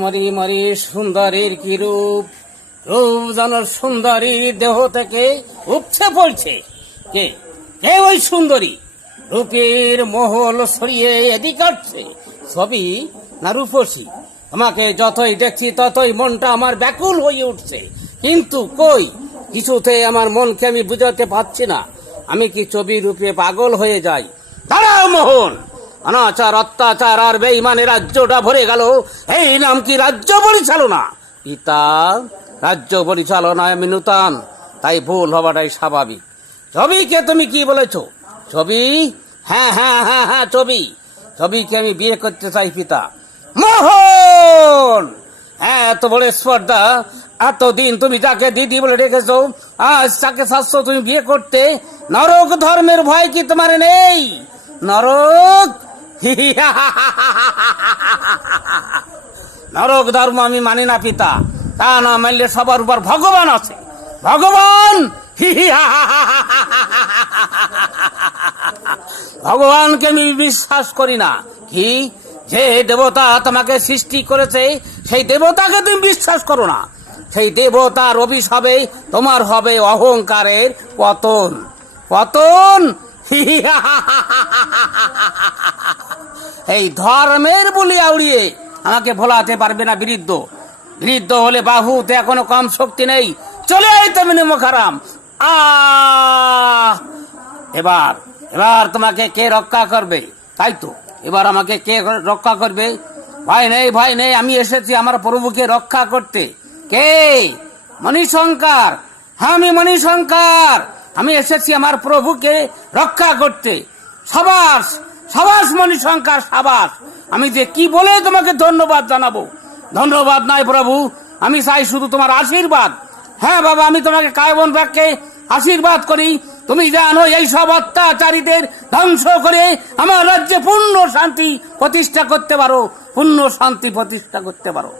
মরি মরি সুন্দরীর কি রূপ, রূপ যেন সুন্দরীর দেহ থেকে উপচে পড়ছে। কে কে ওই সুন্দরী? রূপের মহল ছড়িয়ে এদিকে আসছে। ছবি না রূপসী? আমাকে যতই দেখছি ততই মনটা আমার ব্যাকুল হয়ে উঠছে, কিন্তু কই কিছুতে আমার মনকে আমি বুঝাতে পারছি না। আমি কি ছবি রূপে পাগল হয়ে যাই? দাঁড়াও মোহন, অনাচার অত্যাচার আর বেঈমানে রাজ্যটা ভরে গেল, এই নাম কি রাজ্য পরিচালনা? পিতা, রাজ্য পরিচালনায় আমি নূতন, তাই ভুল হওয়াটাই স্বাভাবিক। ছবিকে তুমি কি বলেছো? ছবি? হ্যাঁ হ্যাঁ হ্যাঁ হ্যাঁ, ছবি। ছবিকে আমি বিয়ে করতে চাই পিতা। মোহন, হ্যাঁ, এত বড় স্পর্ধা! এতদিন তুমি যাকে দিদি বলে রেখেছো, আজ তাকে চাচ্ছ তুমি বিয়ে করতে? নরক ধর্মের ভয় কি তোমার নেই? নরক নরক ধর্ম আমি মানি না পিতা। তা না মানলে সবার উপর ভগবান আছে। ভগবান ভগবানকে আমি বিশ্বাস করি না। কি? যে দেবতা তোমাকে সৃষ্টি করেছে সেই দেবতাকে তুমি বিশ্বাস করো না? সেই দেবতার অভিশাপে তোমার হবে অহংকারের পতন। পতন এই ধর্মের বলি আউড়িয়ে আমাকে ভোলাতে পারবে না বৃদ্ধ। বৃদ্ধ হলে বাহুতে এখনো কম শক্তি নেই। চলে আইতে মিনে মুখারাম। এবার এবার তোমাকে কে রক্ষা করবে? তাই তো, এবার আমাকে কে রক্ষা করবে? ভয় নেই, ভয় নেই, আমি এসেছি আমার প্রভুকে রক্ষা করতে। কে? মণিশঙ্কর। হ্যাঁ, আমি মণিশঙ্কর। আমি এসেছি আমার প্রভুকে রক্ষা করতে। সাবাস সাবাস মণিশঙ্কর, সাবাস। আমি যে কি বলে তোমাকে ধন্যবাদ জানাবো? ধন্যবাদ নাই প্রভু, আমি চাই শুধু তোমার আশীর্বাদ। হ্যাঁ বাবা, আমি তোমাকে কায়বন বাক্যে আশীর্বাদ করি। তুমি জানো এই সব অত্যাচারীদের ধ্বংস করে আমার রাজ্যে পূর্ণ শান্তি প্রতিষ্ঠা করতে পারো, পূর্ণ শান্তি প্রতিষ্ঠা করতে পারো।